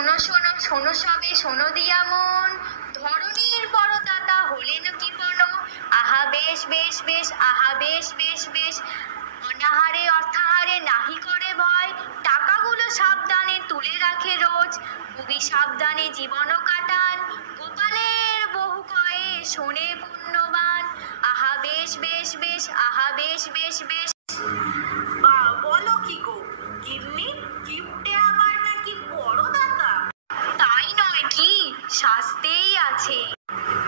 শোনো শোনো শোনো সবে শোনো দিয়া মন, ধরণীর পরদাতা হলেন কি পণ। আহা বেশ বেশ বেশ, আহা বেশ বেশ বেশ, অনাহারে অর্থাহারে নাহি করে ভয়। টাকাগুলো সাবধানে তুলে রাখে রোজ, খুবই সাবধানে জীবনও কাটান। গোপালের বহু কয়ে শোনে পুণ্যবান, আহা বেশ বেশ বেশ, আহা বেশ বেশ বেশ। বা বলো কি গো গিন্নি, কিপ্টে আবার নাকি বড় দাতা? তাই নয় কি, শাস্তেই আছে।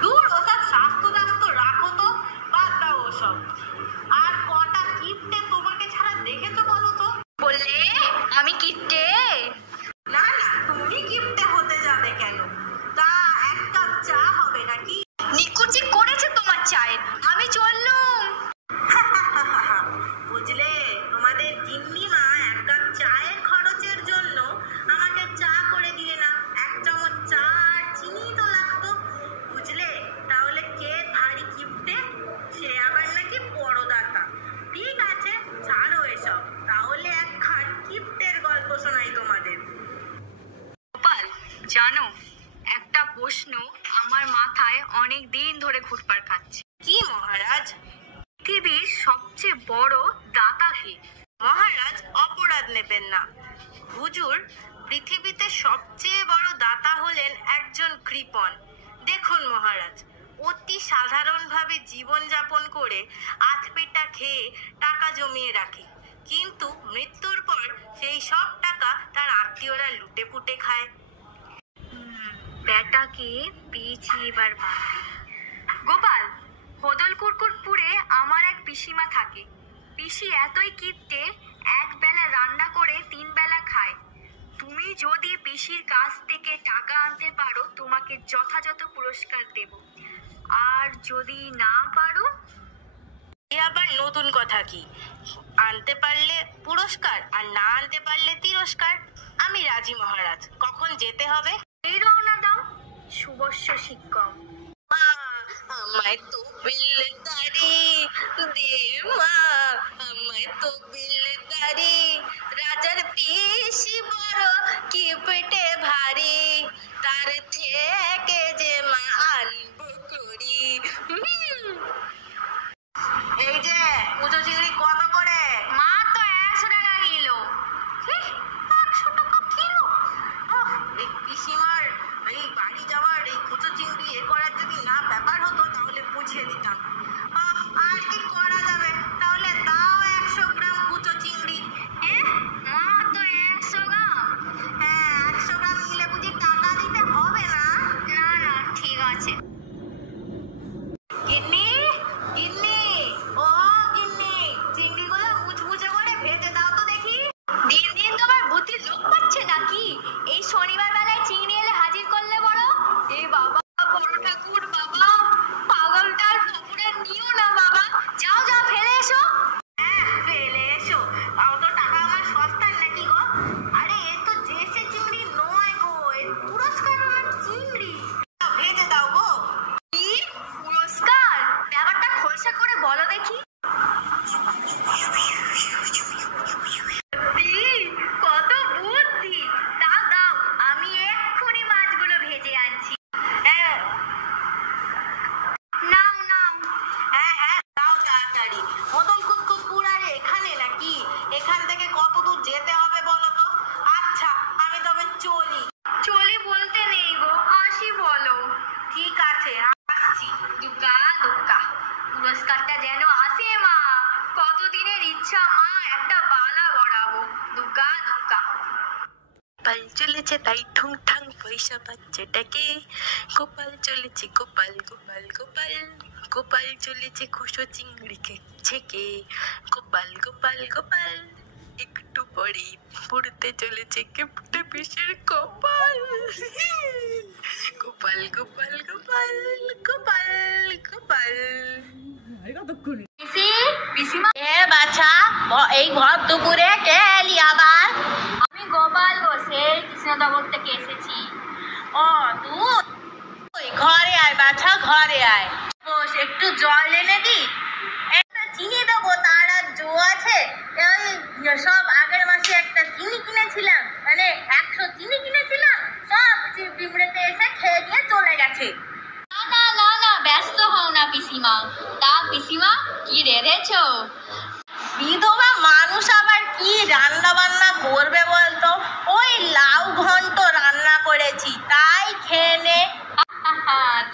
দূর ওসব স্বাস্থ্য দাস্ত রাখো তো, বাদ দাও ওসব। আর কটা কিপ্টে তোমাকে ছাড়া দেখেছো বলো তো? বললে আমি কিপ্টে? না না, তুমি কিপ্টে হতে যাবে কেন? তা এক কাপ চা হবে নাকি? নিকুচি করেছে তোমার চায়ের, আমি চললুম। বুঝলে, তোমাদের গিন্নিমা এক কাপ চায়ের খরচের জন্য আমাকে চা করে দিয়ে না, এক চামচ চা আর চিনি তো লাগতো। বুঝলে, তাহলে কে ভারী কিপ্টে? সে আবার নাকি বড় দাতা। ঠিক আছে, ছাড়ো এসব। তাহলে এক খাট কিপ্টের গল্প শোনাই তোমাদের। গোপাল, জানো একটা প্রশ্ন আমার মাথায় অনেক দিন ধরে ঘুরপাক খাচ্ছে। কি মহারাজ? পৃথিবীর সবচেয়ে বড় দাতা কে? মহারাজ, অপরাধ নেবেন না। হুজুর, পৃথিবীতে সবচেয়ে বড় দাতা হলেন একজন কৃপণ। দেখুন মহারাজ, অতি সাধারণভাবে জীবনযাপন করে আধপেটা খেয়ে টাকা জমিয়ে রাখে, কিন্তু মৃত্যুর পর সেই সব টাকা তার আত্মীয়রা লুটে পুটে খায়। বেটাকে পেয়েছি এবার। গোপাল, হদল কুরকুরপুরে আমার এক পিসিমা থাকে। পিসি এতই কিপ্টে, এক বেলা রান্না করে 3 বেলা খায়। তুমি যদি পিসির কাছ থেকে টাকা আনতে পারো, তোমাকে যথাযথ পুরস্কার দেব। আর যদি না পারো? এ আবার নতুন কথা কি? আনতে পারলে পুরস্কার, আর না আনতে পারলে তিরস্কার। আমি রাজি মহারাজ। কখন যেতে হবে? এই রওনা দাও, শুভস্য শিক্ষম। মা, আমায় তো বিলদারি দে মা, আমায় তো বিলদারি। রাজার পিসি বড় কিপ্টে ভারী, তার থেকে যে মা আনবো করি। এই যে কুচো চিংড়ি কত করে? মা তো 100 টাকা কিলো। 100 টাকা কিলো? এই পিসিমার এই বাড়ি যাওয়ার এই কুচো চিংড়ি এ করার যদি না ব্যাপার হতো, তাহলে বুঝিয়ে দিতাম। আর কি করা যাবে? তাহলে দাও 100 গ্রাম কুচো চিংড়ি। মা তো 100 গ্রাম। হ্যাঁ, 100 গ্রাম নিলে বুঝি টাকা দিতে হবে না? না না, ঠিক আছে। গিন্নি, গিন্নি, ও গিন্নি, চিংড়িগুলো মুচমুচে করে ভেজে দাও তো দেখি। দিন দিন তোমার বুদ্ধি লোক পাচ্ছে নাকি? এই শনিবার বেলায় চিংড়ি এলে হাজির করলে বড়। এ বাবা, বড় ঠাকুর বাবা, পাগলটার খবরে নিও না বাবা। যাও যাও, ফেলে এসো। হ্যাঁ, ফেলে এসো। তাও তো টাকা আমার সস্তার নাকি গো? আরে এ তো দেশি চিংড়ি নয় গো, এ পুরস্কার আমার চিংড়ি। ভেজে দাও গো। কি পুরস্কার? ব্যাপারটা খোলসা করে বলো দেখি। কত বুদ্ধি! দাও দাও, আমি এক্ষুনি মাছগুলো ভেজে আনছি। হ্যাঁ নাও নাও। হ্যাঁ হ্যাঁ, দাও তাড়াতাড়ি। মদন কুতকুতপুর আর এখানে নাকি? এখান থেকে কত দূর যেতে হবে বলো তো? আচ্ছা, আমি তবে চলি। চলি বলতে নেই গো, আসি বলো। ঠিক আছে, আসছি। দুর্গা দুর্গা, পুরস্কারটা যেন আসে মা। কতদিনের ইচ্ছা মা, একটা বালা বড়াবো। দুর্গা দুর্গা। গোপাল চলেছে তাই ঠুং ঠাং পয়সা পাচ্ছে টাকে। গোপাল চলেছে গোপাল গোপাল গোপাল, গোপাল চলেছে খুশো চিংড়ি ছেকে। গোপাল গোপাল গোপাল, একটু পরেই পড়তে চলেছে কিপ্টে পিসের কপাল। গোপাল গোপাল গোপাল গোপাল গোপাল। পিসি, পিসিমা। এ বাছা, এই ভর দুপুরে কে এলি আবার? আমি গোপাল গো, সেই কৃষ্ণনগর থেকে এসেছি। ও তুই ঘরে আয় বাছা, ঘরে আয়। বস, একটু জল এনে দি। একটা চিনি দেবো, তার আর জো আছে? ওই সব আগের মাসে একটা চিনি কিনেছিলাম, মানে 100 চিনি কিনেছিলাম, পিসিমা কি রেঁধেছো? বিধবা মানুষ আবার কি রান্না বান্না করবে বলতো? ওই লাউ ঘন্ট রান্না করেছি, তাই খেয়ে নে।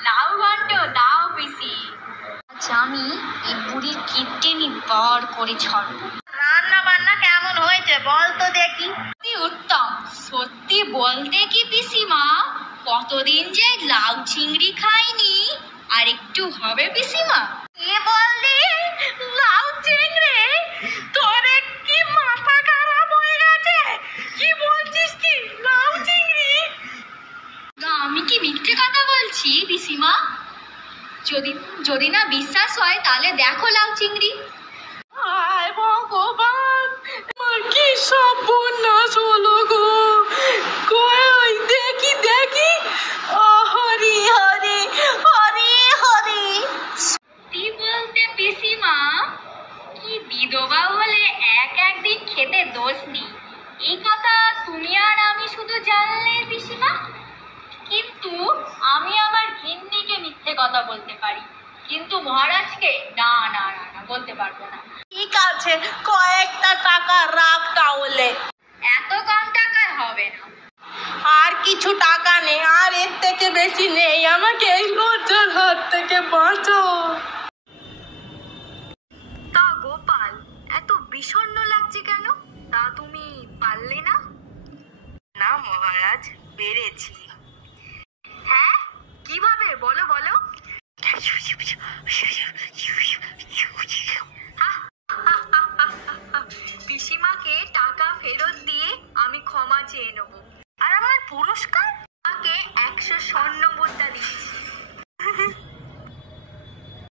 লাউ ঘন্ট দাও পিসি। আচ্ছা আমি এই বুড়ির কিডনি বার করে ছাড়বো। রান্না বান্না কেমন হয়েছে বল তো দেখি। অতি উত্তম। সত্যি বলতে কি পিসিমা, কতদিন যে লাউ চিংড়ি খাইনি। আর একটু হবে পিসিমা? কি বললি? লাউ চিংড়ি? তোর কি মাথা খারাপ হয়ে গেছে? কি বলছিস কি? লাউ চিংড়ি? না আমি কি মিথ্যে কথা বলছি পিসিমা? যদি যদি না বিশ্বাস হয় তাহলে দেখো লাউ চিংড়ি। হায় ভগবান, আমার কি সর্বনাশ হলো গো। কই দেখি দেখি। হরি হরি হরি হরি। সত্যি বলতে পিসিমা, কি বিধবা হলে একদিন খেতে দোষ নেই, এই কথা তুমি আর আমি শুধু জানলে পিসিমা। কিন্তু আমি আমার গিন্নিকে মিথ্যে কথা বলতে পারি, কিন্তু মহারাজকে না না না না বলতে পারবো না। ঠিক আছে, কয়েকটা টাকা রাখ তাহলে। এত কম টাকায় হবে না। আর কিছু টাকা নেই, আর এর থেকে বেশি নেই। আমাকে এই লজ্জার হাত থেকে বাঁচাও। তা গোপাল, এত বিষণ্ণ লাগছে কেন? তা তুমি পারলে না? না মহারাজ, পেরেছি। হ্যাঁ, কিভাবে বলো বলো? পিসিমাকে টাকা ফেরত দিয়ে আমি ক্ষমা চেয়ে নেব। আর আমার পুরস্কার? আমাকে 100 স্বর্ণ